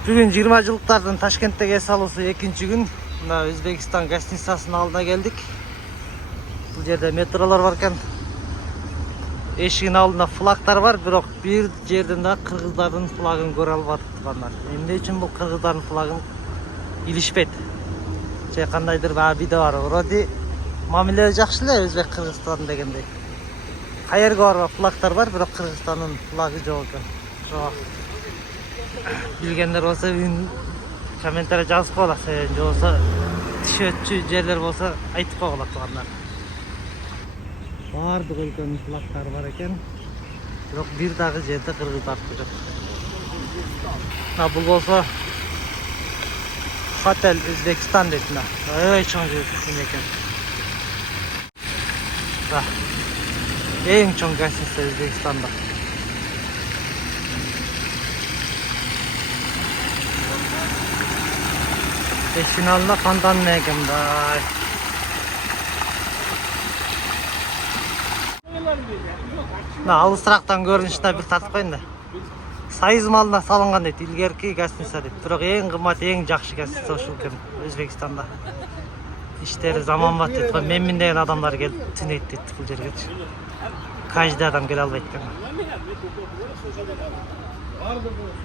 Бүгін 20 жылдықтардың Ташкенттегі эс алусы екінші күн. Мына Өзбекстан гостиницасының алдына келдік. Бұл жерде метролар бар екен. Эшигин алдында флагтар бар, бирок бир жерден да кыргыздардын флагын көрө албадык тугандар. Эмне үчүн бул кыргыздардын флагын илишпейт? Же кандайдыр видео бар. Вроде мамиле жакшы эле Өзбек Кыргызстан дегендей. Каерге барба флагтар бар, бирок Кыргызстандын флагы жок экен. Жок. Билгендер болсо комментарий жазып коела, же болбосо түшөтчү жерлер болсо айтып койгула тугандар. Бардык өлкөнүн флагтары бар экен. Бирок бир дагы жерде кыргыздардыкы жок. Бул болсо Хотел Өзбекстан дейт мына. Ой, чоң жерден экен. Эң чоң гостиница Өзбекстанда. Финалда фонтан экен мындай. Алысырактан көрүнүшүнө бир тартып коеюн да. Союз малына салынган дейт, илгерки гостиница дейт. Бирок эң кымбат, эң жакшы гостиница ушул экен Өзбекстанда. Иштери заманбап дейт. Мен деген адамдар келип түнөйт дейт бул жергечи. Каждый адам келе албайт экен.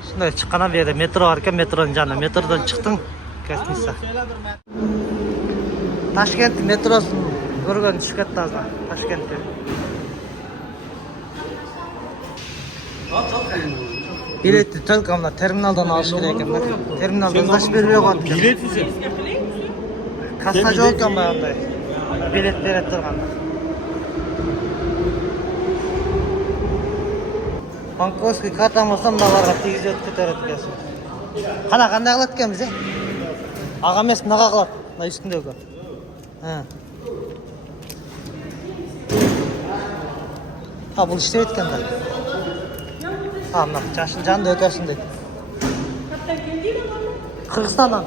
Ушундай чыккандан бери метро бар экен, метронун жанында. Метродон чыктың, гостиница. Ташкент метросун көргөн түшүп кетти азыр. Ташкентте. Билетти только мына терминалдан алыш керек экен да. Терминалдан дач бербей коет экен. Билети сен? Касса жок экен баягындай. Билет бере турган. Банковский картам болсо мыналарга тийгизип кетерет экенсиң. Кандай кылат экенбиз, Ага эмес, мынага кылат. Мына үстүндөгү. Бул иштебейт экен да. Мына жашыл жанды өтөсүн дейт. Кыргызстандан.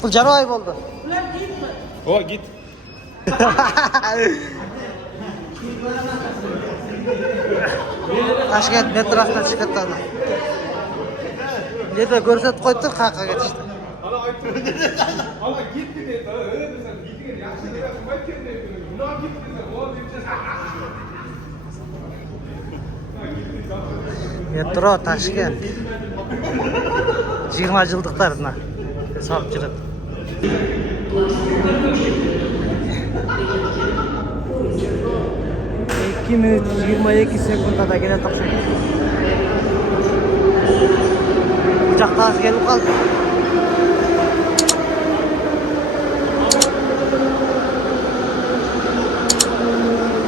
Бул жарабай болду. О, гит. Ташкент метросуна чыгып кетти ана. Жерде көрсөтүп койду, каякка кетишти. Ана гитти дейт, десем, гитиге жакшы келесиң ба экен дейт. Мына гит десем, ооба дейт. Метро Ташкент. 20 жылдыктарына салып жүрөт. 2 минут 22 секундада келет окшойт. Жакта аз келип калды.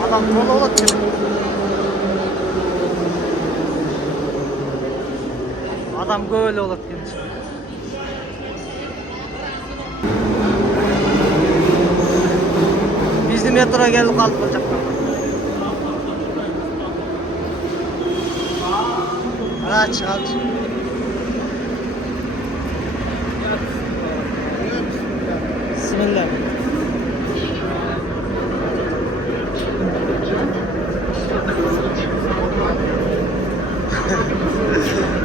Адам толо болот экен. Adam көп эле болот экен. Биздин метро келип калды бул жакка. Чыгалчы. Бисмилlah.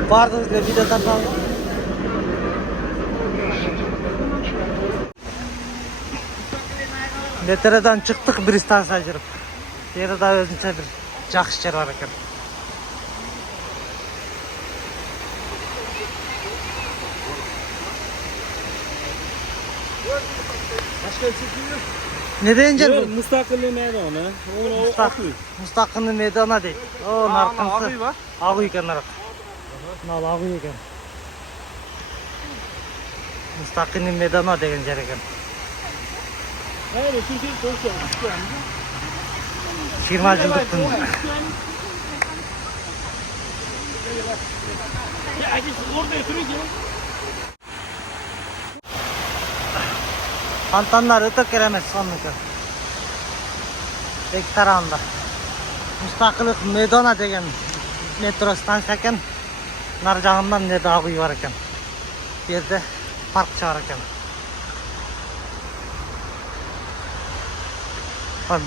Бардыңыздар видео тартамын. Метродан чыктык, бир станция жүрүп. Жерде да өзүнчө бир жакшы жер бар экен. Не деген жер бул? Мустакилный майдан, Мустакилный майдана дейт. О, наркынсы. Агый ба? Агый экен нарк. Мына агый экен. Мустакилный майдана деген жер экен. 20 жылдыктын. Фонтандар өтө керемет сонуку. Эки тарабында. Мустакилдык майдана деген метро станция экен. Нар жагында эмне агый бар экен. Бу жерде паркча бар экен.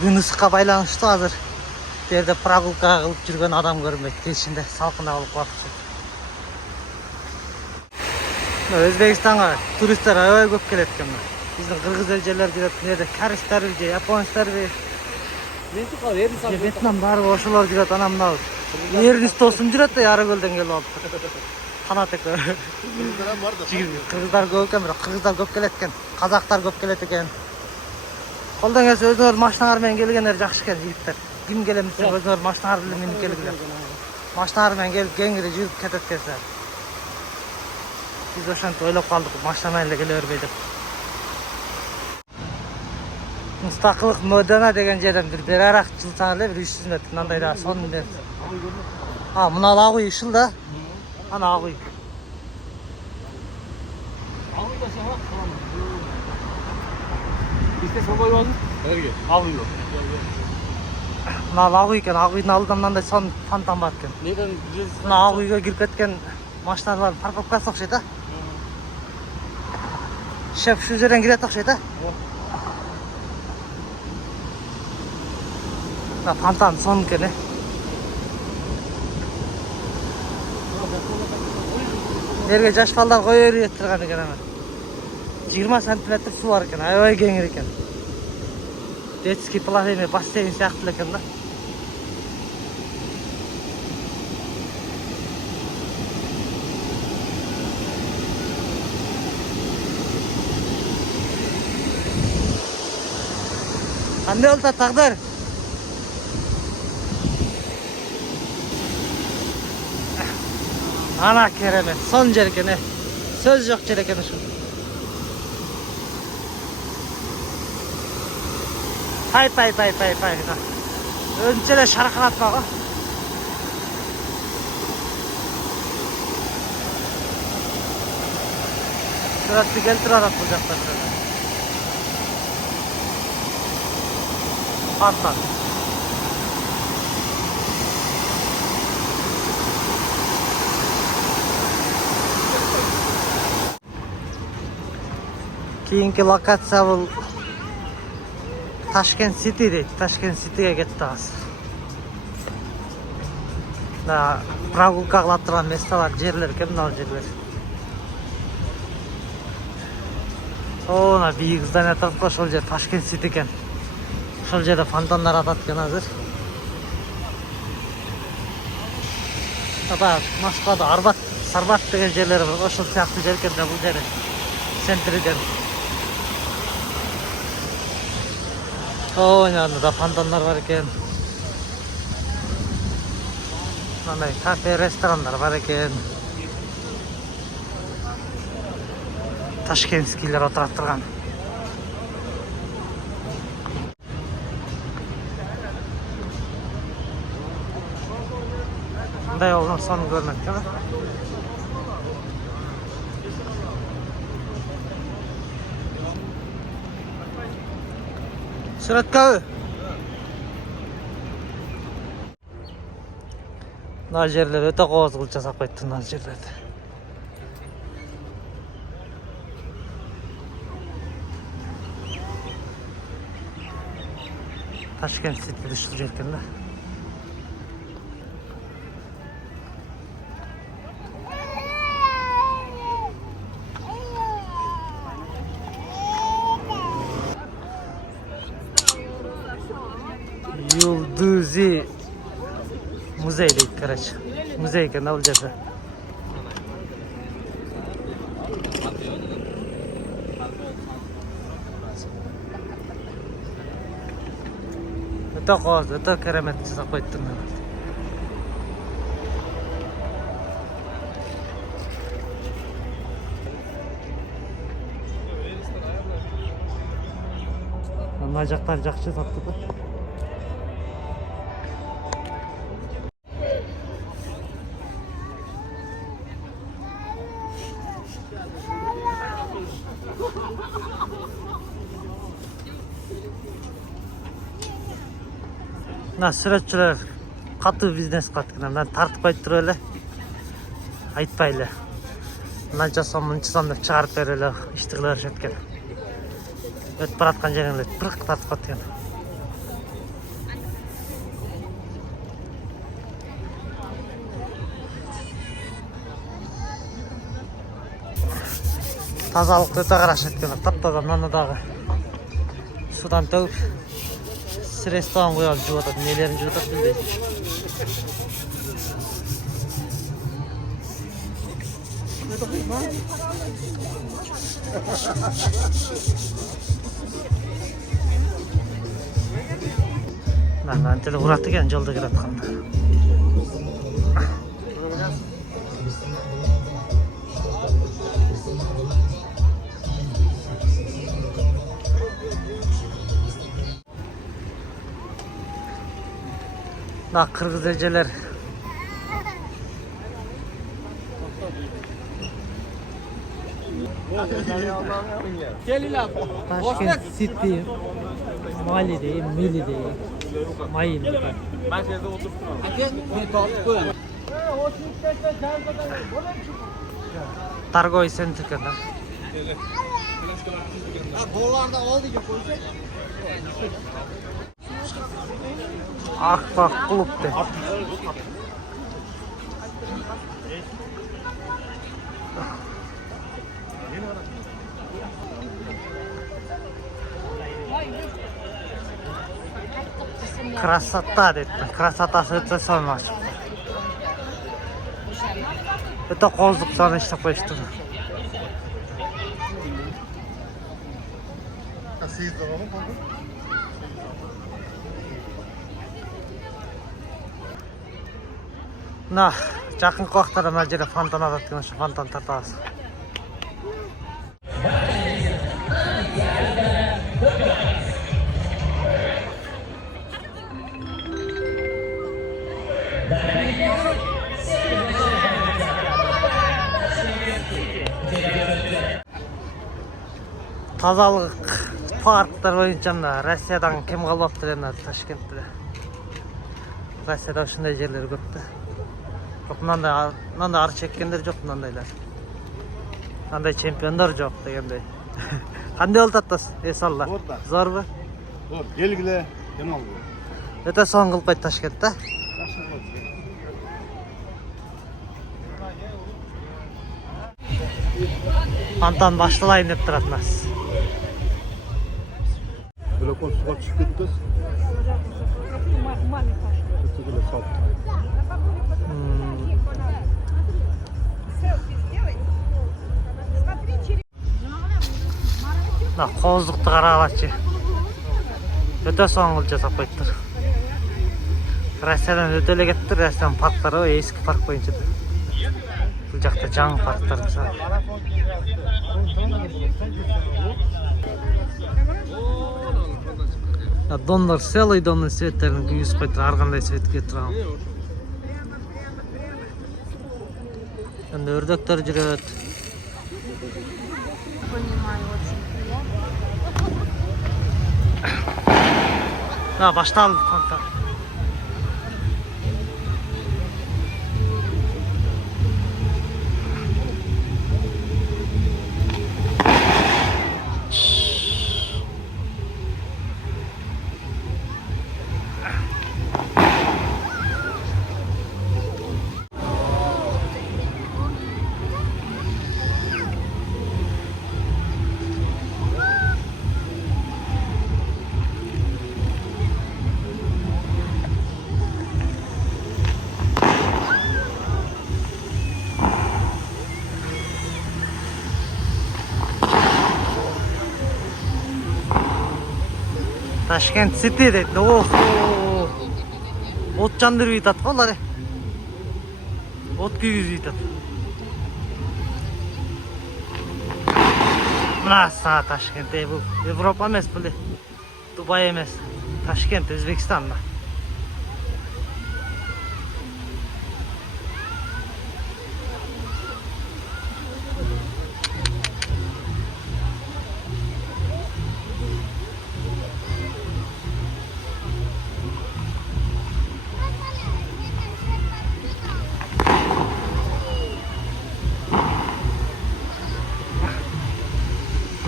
Күн ысыкка байланыштуу азыр бу жерде прогулка кылып жүргөн адам көрмөйт. Кечинде салкында болуп калат. Өзбekстанга туристтер аябай көп келет экен. Биздин кыргыз элчелер жүрөт, мынерде карыстарбы же японецтарбы, же Вьетнам баары ошолор жүрөт, анан мына Эрнис досум жүрөт да Ары көлдөн келип алып. Канат экен. Кыргыздар көп экен, бирок кыргыздар көп келет экен, казактар көп келет экен. Колдон келсе өзүңөр машинаңар менен келгендер жакшы экен жигиттер. Ким келем десе өзүңөр машинаңар менен минип келгиле. Машинаңар менен келип кеңири жүрүп кетет экенсиз. Biz ошентип ойлоп калдык, машина менен эле келе бербей деп. Мустакылык Мөдана деген жерден бир берараак жылсаң эле 300 метр мындай да сонун бер. Мына ак үй ушул да. Ана ак үй. İşte sobayı aldın. Nereye? Alıyor. Мына ак үй экен, ак үйдүн алдында мындай сонун фонтан бар экен. Neden? Мына ак үйгө кирип кеткен машиналар парковкасы окшойт да. Шеф ушул жерден кирет окшойт да. Мына фонтан сонун экен. Жерге жаш балдар кое берип турган экен ана. 20 сантиметр суу бар экен, аябай кеңир экен. Детский плавание бассейн сыяктуу экен да. Кандай болду тагдыр? Ана керемет, сон жер экен. Сөз жок жер экен ушу. Пай. Өзүнчө эле шаркыратпагы. Сүрөттү келтирип атат бул жакта. Фонтан. Кийинки локация бул Ташкент Сити дейт. Ташкент Ситиге кетти азыр. Да, прогулка кылып турган месталар, жерлер экен мына жерлер. Мына бийик здание турат, ошол жер Ташкент Сити экен. Ошол жерде фонтандар атат экен азыр. Москвада Арбат, Сарбат деген жерлер бар. Ошол сыяктуу жер экен да бул жери. Центриден. Анда фонтандар бар экен. Мындай кафе, ресторандар бар экен. Ташкентскийлер отурат турган. Мындай болгон сонун көрүнөт экен. Сүрөткөбү? Мына жерлер өтө коозгул жасап койду мына жерлерди. Ташкент Сити ушул жер экен да. Yıldızı muzeydeyiz короче. Muzey ekan da bu yerda. O'ta qo'z, o'ta keramet chizib qo'ydim men. Mına jaqlar жақсы тапты да. Мына сүрөтчүлөр катуу бизнес кылат экен. Мына тартып коюп туруп эле айтпай эле. Мынча сом, мынча сом деп чыгарып берип эле ишти кыла беришет экен. Өтүп бараткан жериң эле пырк тартып коет экен. Тазалықты өте қарашып екен. Таптадан мынадағы судан төгіп средствоған қойып жуып атады. Нелерін жуып атады білмейді. Антелі ұрат екен жолда келе жатқанда. Kırgız eceler. Taşkent City, Mali'de, Mili'de, Mayın'da. Targoy Center'da. Akbak Kulüp'te. Krasata dedi. Krasatası öte sormaz. Öte kozluk sana işte koştu. Nah, жақын қуақтарда мына жерде фонтан атады екен, ошо фонтан тартабыз. Тазалык парктар боюнча мына Россиядан кем калбаптыр эми Ташкентте. Россияда ушундай жерлер көп да. Жоқ мынандай ар чеккендер жоқ мынандайлар. Мынандай чемпиондар жоқ дегендей. Кандай болуп атасыз? Эсалла. Зорбу? Зор, келгиле, демал. Өтө соң кылып койду Ташкентте. Фонтан башталайын деп туратмыз. Böyle suga tushib ketdi. Qo'ziqni qarag'achi. O'ta so'ng'il jasab qo'yibdi. Rossiyadan o'tele ketdi, Rossiyadan parklari va eski park bo'yicha. Bu yoqda жаңы parklar misol. Donlar целый donlar svetlerini kuyib qo'ydi, har qanday svetga turgan. Endi o'rdaklar yuradi. Başlayalım fanta. Tashkent City deydi. Oho. Ot jandырып жатат го алар. Ot күйгүзүп жатат. Мына саат Ташкент, бул Европа эмес, бул Дубай эмес. Ташкент, Өзбекстан.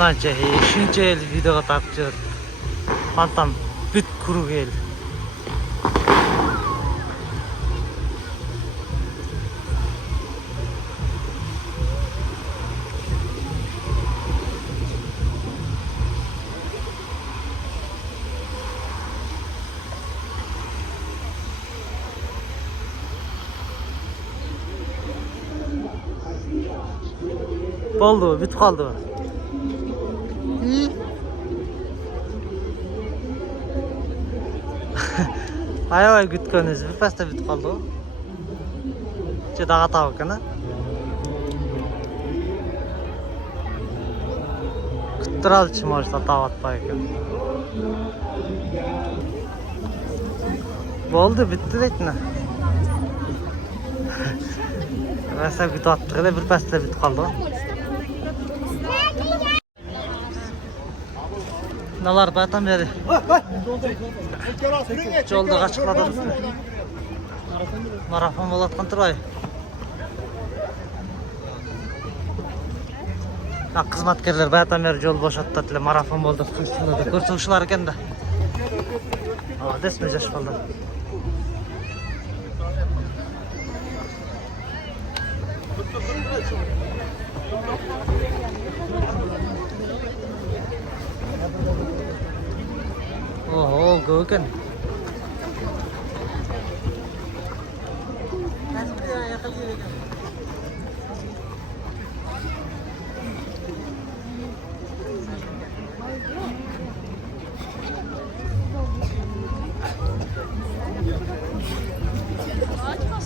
Mınca şunca el videoga tartып жүрөт. Фонтан бүт курук ел. Oldu, bitip kaldı. Aябай күткөнүбүз бир паста бүтүп калды. Че дага табык экен. Күттүралчы может таап атпай экен. Болду, бүттү дейтин. Паста күтүп аттык эле, бир паста бүтүп калды. Налар батан бери. Жолду качкыладык. Марафон болуп аткан турбайбы? Кызматкерлер батан бери жол бошоттот эле, марафон болду. Көрсө ушулар экен да. Десме жаш балдар. Ого, көп экен.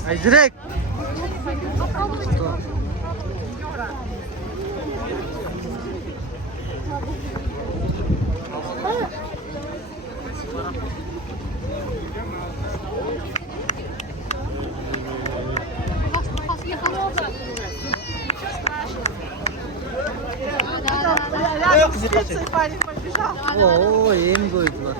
Айзирек. О, эми койдулар.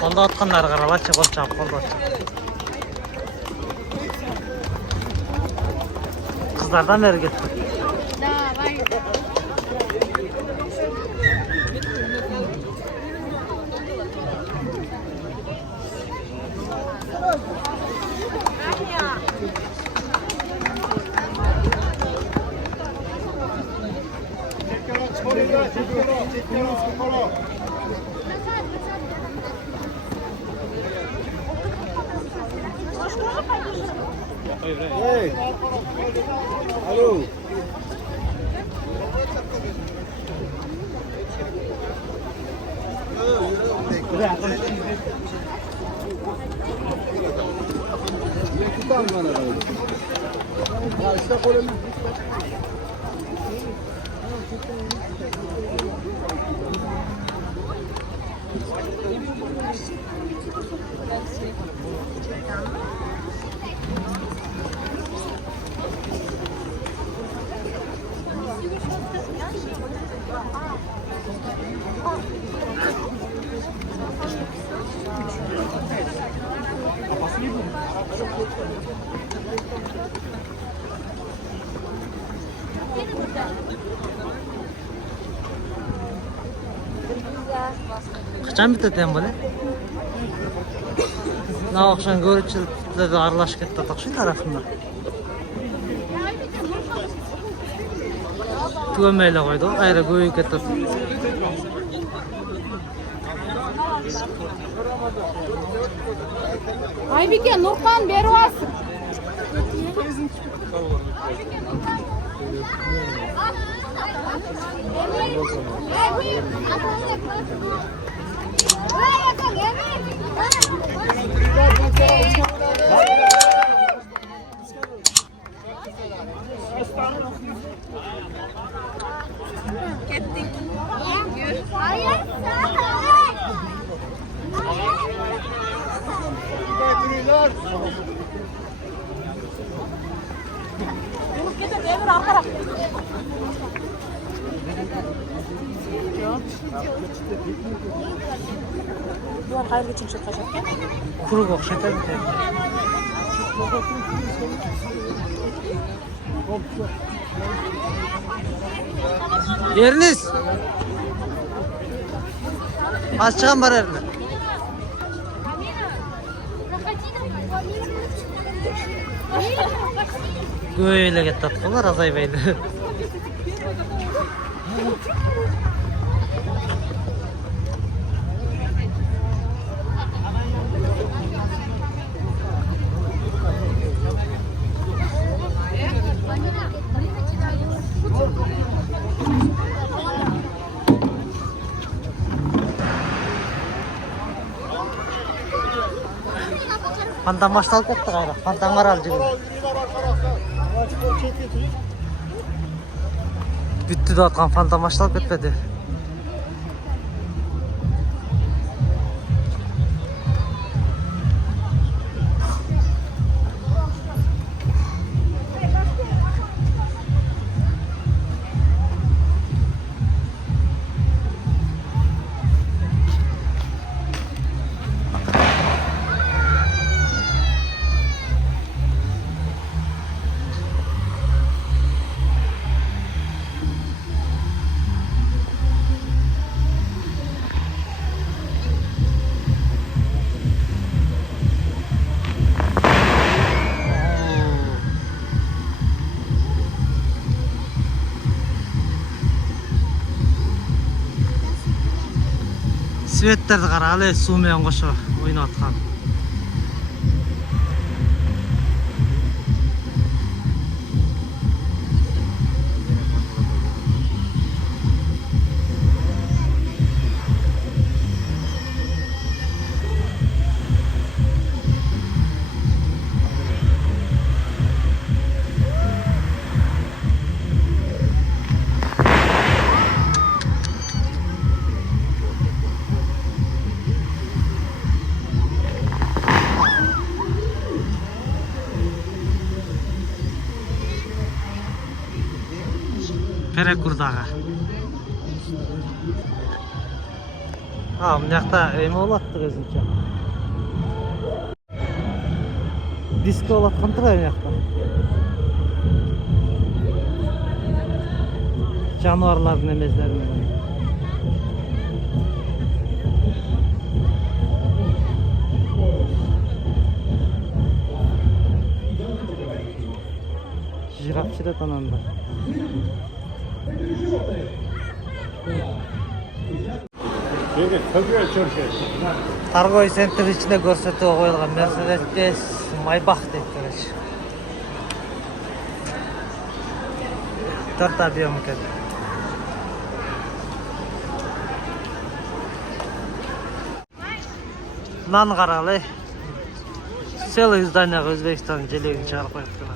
Колдоп аткандары каралачы, кол чабып колдочу. Kızlardan beri gittim. Hey. Alo. Kaçan bitedi böyle? Ne akşam görüntüde de aralaş gitti takşı tarafında. Tümeyle koydu, ayrı koyu gitti. Aybike, Nurkan beri alsın. Gittik. Yürü. Hayır. Duvar hayır geçin çok kaçak. Kuru kokşeter mi? Yeriniz. Az çıkan var yerine. көбөйлө кетип атпалар, азайбайды. Фантан башталып кетти кайра. Фантан карал жигил. Бүттү деп аткан фантан башталып кетпеди. Светтерди карагыла, суу менен кошо ойноп аткан. Перекурдага. Мына жакта эме болот өзүнчө. Диско болот аткан тур эме жакта. Жаныбарлардын эмезлерин. Жирап жүрөт ананда. Торговый центр içinde көрсөтүүгө коюлган Mercedes Maybach дейт, короче. 4 объем экен. Мынаны карагыла. Целый зданияга Өзбекстандын желегин чыгарып коюптур.